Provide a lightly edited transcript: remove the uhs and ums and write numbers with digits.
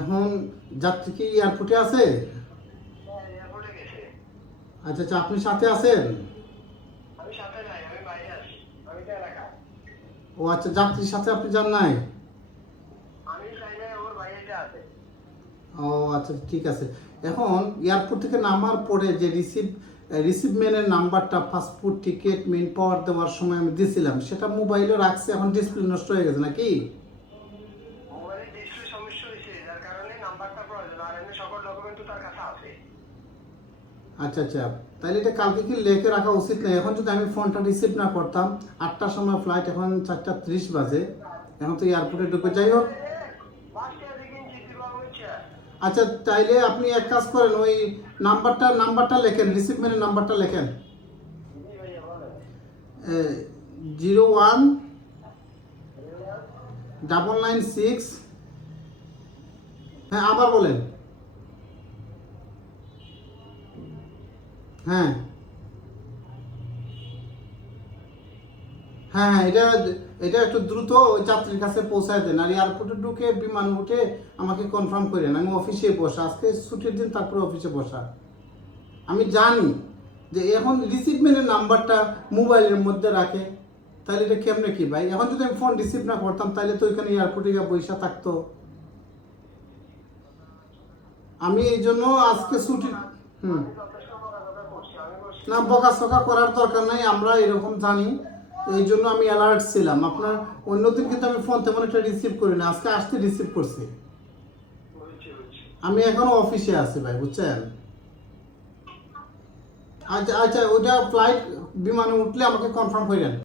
এখন যাত্রী কি এয়ারপোর্টে আছে? হ্যাঁ, এয়ারপোর্টে গেছে। আচ্ছা আচ্ছা, আপনি সাথে আছেন? আমি সাথে নাই, আমি বাইরে আছি। আমি তো এলাকায়। ও আচ্ছা, যাত্রীর সাথে আপনি যান নাই? আমি চাই না, ওর বাইরেটা আছে। ও আচ্ছা, ঠিক আছে। এখন এয়ারপোর্ট থেকে নামার পরে যে রিসিভমেন্টের নাম্বারটা পাসপোর্ট টিকিট মেইন পাওয়ার দেওয়ার সময় আমি দিয়েছিলাম, সেটা মোবাইলে রাখছি, এখন ডিসপ্লে নষ্ট হয়ে গেছে নাকি? মোবাইলের ডিসপ্লে সমস্যা হয়েছে, যার কারণে নাম্বারটা প্রয়োজন। আর এমনি সকল ডকুমেন্ট তো তার কাছে আছে। আচ্ছা আচ্ছা, তাহলে এটা কালকে কি লেখে রাখা উচিত না? এখন যদি আমি ফোনটা রিসিভ না করতাম, 8টার সময় ফ্লাইট, এখন 4:30 বাজে, এখন তো এয়ারপোর্টে ঢুকে, যাই হোক। বাসটা দেখেন জিতে পাবো ইচ্ছা। আচ্ছা, তাইলে আপনি এক কাজ করেন, ওই নাম্বারটা লেখেন, রিসিভমেন্টের নাম্বারটা লেখেন। জি ভাইয়া, বলেন। 01-996। হ্যাঁ, আবার বলেন। হ্যাঁ হ্যাঁ হ্যাঁ, এটা এটা একটু দ্রুত ওই যাত্রীর কাছে পৌঁছায় দেন। আর এয়ারপোর্টে ঢুকে বিমান উঠে আমাকে কনফার্ম করেন। আমি অফিসে বসা, আজকে ছুটির দিন, তারপরে অফিসে বসা। আমি জানি যে এখন রিসিভমেন্টের নাম্বারটা মোবাইলের মধ্যে রাখে, তাহলে এটা কেমনে কি ভাই? এখন যদি আমি ফোন রিসিভ না করতাম, তাহলে তো ওইখানে এয়ারপোর্টে গিয়ে বৈশা থাকতো। আমি এই জন্য আজকে ছুটি। হুম। আমি যথেষ্ট বকাঝকা করছি, আমি করছি। না, বকাঝকা করার দরকার নাই, আমরা এরকম জানি। এই জন্য আমি অ্যালার্ট ছিলাম। আপনার অন্যদিন কিন্তু আমি ফোন তেমন একটা রিসিভ করি না, আজকে আসতে রিসিভ করছি। বুঝছি, বুঝছি। আমি এখনো অফিসে আছি ভাই, বুঝছেন? আচ্ছা আচ্ছা, ওইটা ফ্লাইট বিমানে উঠলে আমাকে কনফার্ম করেন।